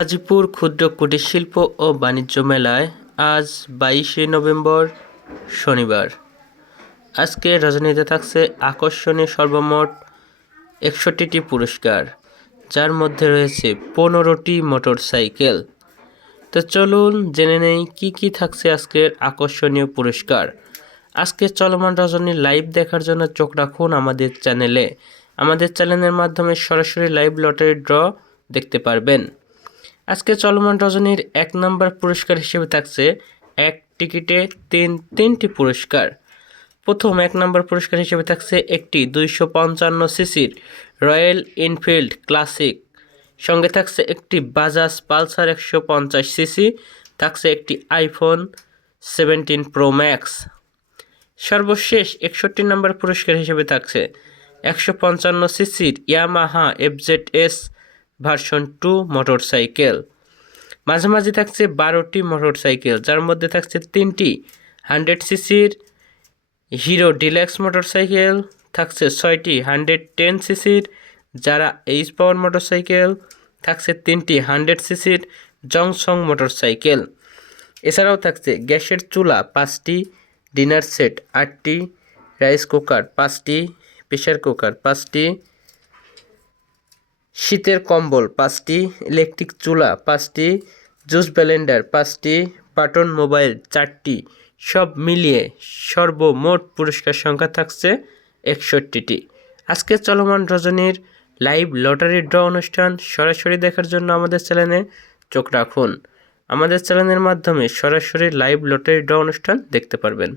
গাজীপুর ক্ষুদ্র কুটির শিল্প ও বাণিজ্য মেলায় আজ বাইশে নভেম্বর শনিবার। আজকে রজনীতে থাকছে আকর্ষণীয় সর্বমোট একষট্টিটি পুরস্কার, যার মধ্যে রয়েছে পনেরোটি মোটরসাইকেল। তো চলুন জেনে নেই কি কি থাকছে আজকের আকর্ষণীয় পুরস্কার। আজকে চলমান রজনীর লাইভ দেখার জন্য চোখ রাখুন আমাদের চ্যানেলে। আমাদের চ্যানেলের মাধ্যমে সরাসরি লাইভ লটারি ড্র দেখতে পারবেন। আজকে চলমান রজনীর এক নম্বর পুরস্কার হিসেবে থাকছে এক টিকিটে তিন, তিনটি পুরস্কার। প্রথম এক নম্বর পুরস্কার হিসেবে থাকছে একটি দুইশো পঞ্চান্ন সিসির রয়্যাল এনফিল্ড ক্লাসিক। সঙ্গে থাকছে একটি বাজাজ পালসার একশো পঞ্চাশ সিসি, থাকছে একটি আইফোন সেভেন্টিন প্রো ম্যাক্স। সর্বশেষ একষট্টি নম্বর পুরস্কার হিসেবে থাকছে একশো পঞ্চান্ন সিসির Yamaha FZ S version two motorcycle মাঝামাঝি থাকছে বারোটি মোটরসাইকেল যার মধ্যে থাকছে তিনটি। হান্ড্রেড সিসির হিরো ডিলাক্স মোটরসাইকেল থাকছে ছয়টি। হান্ড্রেড টেন সিসির যারা এইচ পাওয়ার মোটরসাইকেল থাকছে তিনটি। হান্ড্রেড সিসির জংসং মোটরসাইকেল এছাড়াও থাকছে গ্যাসের চুলা, পাঁচটি। ডিনার সেট আটটি। রাইস কুকার পাঁচটি। প্রেশার কুকার পাঁচটি। শীতের কম্বল, পাঁচটি ইলেকট্রিক চুলা, পাঁচটি জুস ব্লেন্ডার, পাঁচটি বাটন মোবাইল, চারটি, সব মিলিয়ে সর্বমোট পুরস্কার সংখ্যা থাকছে একষট্টিটি। আজকে চলমান রজনীর লাইভ লটারি ড্র অনুষ্ঠান সরাসরি দেখার জন্য আমাদের চ্যানেলে চোখ রাখুন। আমাদের চ্যানেলের মাধ্যমে সরাসরি লাইভ লটারি ড্র অনুষ্ঠান দেখতে পারবেন।